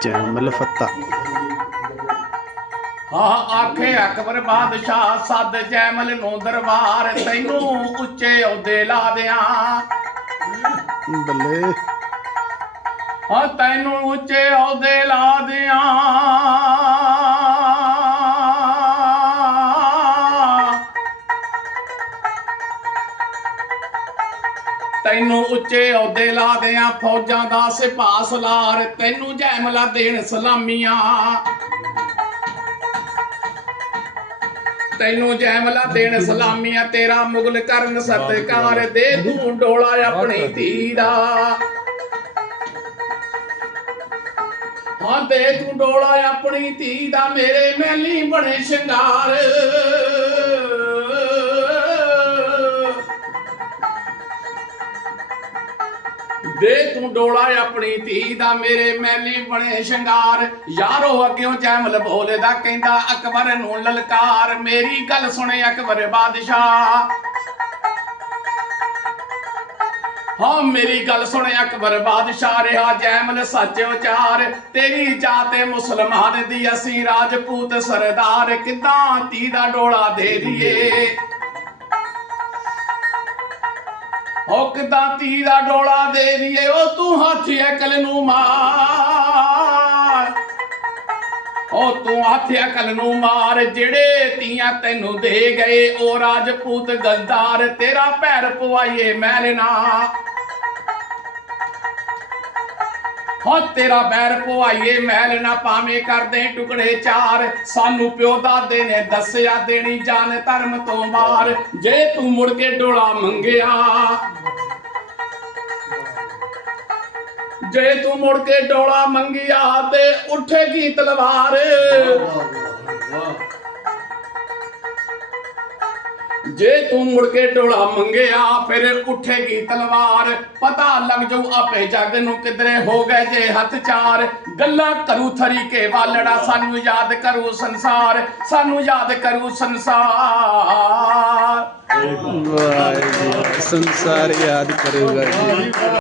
ਜਮਲ ਫਤਾ ਹਾ ਆਖੇ ਅਕਬਰ ਬਾਦਸ਼ਾਹ ਸੱਦ ਜੈਮਲ ਨੂੰ ਦਰਬਾਰ ਤੈਨੂੰ ਉੱਚੇ ਅਹੁਦੇ ਲਾ ਦਿਆਂ। ਬੱਲੇ। ਹਾਂ ਤੈਨੂੰ ਉੱਚੇ ਅਹੁਦੇ ਲਾ ਦਿਆਂ। ਤੈਨੂੰ ਉੱਚੇ ਅਹੁਦੇ ਲਾ ਦਿਆਂ ਫੌਜਾਂ ਦਾ ਸਿਪਾਹ ਸਲਾਰ ਤੈਨੂੰ ਜੈਮਲਾ ਦੇਣ ਸਲਾਮੀਆਂ। ਤੈਨੂੰ ਜੈਮਲਾ ਦੇਣ ਸਲਾਮੀਆਂ, ਤੇਰਾ ਮੁਗਲ ਕਰਨ ਸਤਕਾਰ ਦੇ ਤੂੰ ਡੋਲਾ ਆਪਣੀ ਧੀ ਦਾ। ਹਾਂ, ਦੇ ਤੂੰ ਡੋਲਾ ਆਪਣੀ ਧੀ ਦਾ, ਮੇਰੇ ਮਹਿਲੀ ਬਣੇ ਸ਼ਿੰਗਾਰ। ਦੇ ਤੂੰ ਡੋਲਾ ਆਪਣੀ ਧੀ ਦਾ ਮੇਰੇ ਮੈਲੀ ਬਣੇ ਸ਼ਿੰਗਾਰ। ਯਾਰੋ ਅੱਗਿਓਂ ਜੈਮਲ ਬੋਲਦਾ ਕਹਿੰਦਾ, ਅਕਬਰ ਨੂੰ ਲਲਕਾਰ, ਮੇਰੀ ਗੱਲ ਸੁਣੇ ਅਕਬਰ ਬਾਦਸ਼ਾਹ। ਹਾਂ, ਮੇਰੀ ਗੱਲ ਸੁਣ ਅਕਬਰ ਬਾਦਸ਼ਾਹ, ਰਿਹਾ ਜੈਮਲ ਸੱਚ ਉਚਾਰ। ਤੇਰੀ ਜਾਤ ਏ ਮੁਸਲਮਾਨ ਦੀ, ਅਸੀਂ ਰਾਜਪੂਤ ਸਰਦਾਰ। ਕਿਦਾਂ ਤੀ ਦਾ ਡੋਲਾ ਦੇ ਦਈਏ? ਉਹ ਕਿਦਾਂ ਤੀ ਦਾ ਡੋਲਾ ਦੇ ਦਈਏ ਉਹ ਤੂੰ ਹੱਥ ਅਕਲ ਨੂੰ ਮਾਰ। ਉਹ ਤੂੰ ਹੱਥ ਅਕਲ ਨੂੰ ਮਾਰ, ਜਿਹੜੇ ਤੀਆਂ ਤੈਨੂੰ ਦੇ ਗਏ, ਉਹ ਰਾਜਪੂਤ ਗਲਦਾਰ, ਤੇਰਾ ਪੈਰ ਪਵਾਈਏ ਮੈਲ ਨਾ। ਹੋ ਤੇਰਾ ਬੈਰ ਪਵਾਈਏ ਮਹਿਲ ਨਾ ਪਾਵੇਂ ਕਰਦੇ ਟੁਕੜੇ ਚਾਰ। ਸਾਨੂੰ ਪਿਓ ਦਾਦੇ ਨੇ ਦੱਸਿਆ ਦੇਣੀ ਜਾਨ ਧਰਮ ਤੋਂ ਮਾਰ। ਜੇ ਤੂੰ ਮੁੜ ਕੇ ਡੋਲਾ ਮੰਗਿਆ, ਜੇ ਤੂੰ ਮੁੜ ਕੇ ਡੋਲਾ ਮੰਗਿਆ ਤੇ ਉੱਠੇਗੀ ਤਲਵਾਰ। ਜੇ ਤੂੰ ਮੁੜ ਕੇ ਡੋਲਾ ਮੰਗਿਆ, ਫਿਰ ਉੱਠੇਗੀ ਤਲਵਾਰ। ਪਤਾ ਲੱਗ ਜਾਊ ਆਪੇ ਜੱਗ ਨੂੰ ਕਿਧਰੇ ਹੋ ਗਏ ਜੇ ਹੱਥ ਚਾਰ। ਗੱਲਾਂ ਕਰੂ ਥਰੀਕੇ ਵਾਲੜਾ, ਸਾਨੂੰ ਯਾਦ ਕਰੂ ਸੰਸਾਰ, ਸਾਨੂੰ ਯਾਦ ਕਰੂ ਸੰਸਾਰ। ਵਾਹਿਗੁਰੂ, ਸੰਸਾਰ ਯਾਦ ਕਰੂਗਾ ਜੀ।